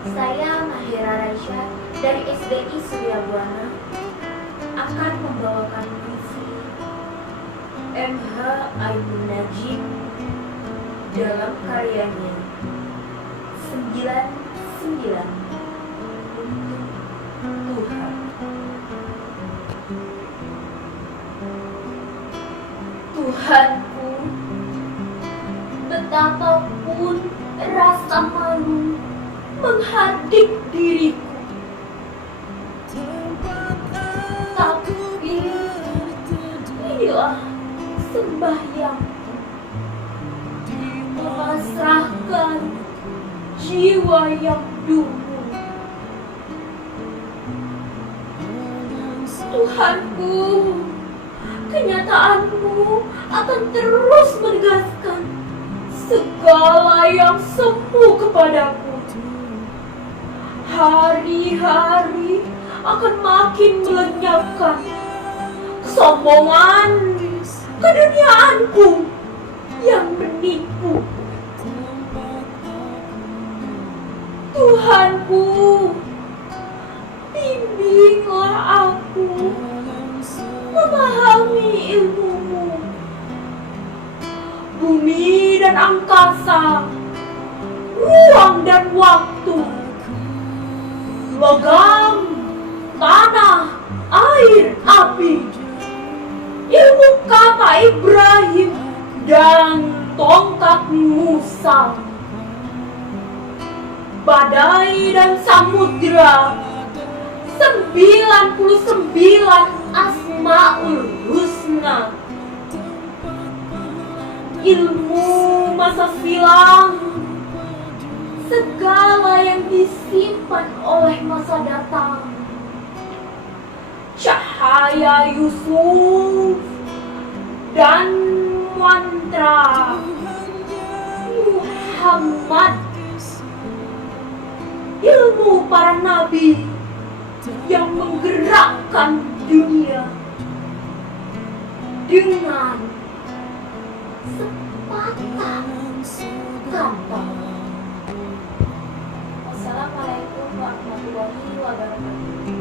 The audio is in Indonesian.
Saya Maheera Raysha dari SBI Surya Buana akan membawakan puisi MH Ainun Najib dalam karyanya 99 untuk Tuhan. Tuhanku, betapapun rasa malu menghardik diriku, tapi inilah sembahyangku, memasrahkan jiwa yang dulu. Tuhanku, kenyataanmu akan terus menegaskan segala yang semu kepadaku. Hari-hari akan makin melenyapkan kesombongan keduniaanku yang menipu. Tuhanku, bimbinglah aku memahami ilmu-Mu. Bumi dan angkasa, ruang dan waktu, logam, tanah, air, api, ilmu kata Ibrahim dan tongkat Musa, badai dan samudra, 99 Asmaul Husna, ilmu masa silam, segala yang disimpan oleh masa datang, cahaya Yusuf dan mantra Muhammad, ilmu para nabi yang menggerakkan dunia dengan sepatah kata. Wassalamualaikum warahmatullahi wabarakatuh.